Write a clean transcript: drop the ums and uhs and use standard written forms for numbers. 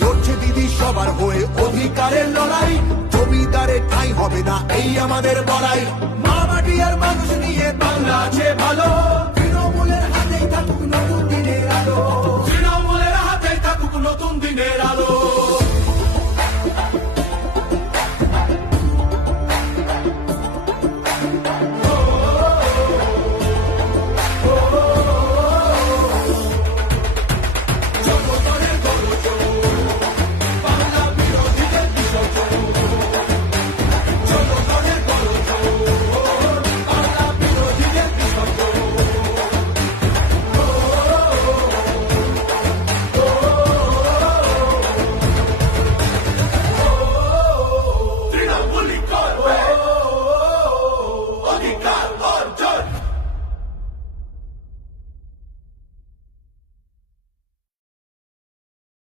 লড়ছে দিদি সবার হয়ে অধিকারের লড়াই, জমিদারে ঠাঁই হবে না এই আমাদের বড়াই। মা মাটি আর মানুষ নিয়ে বাংলা আছে ভালো।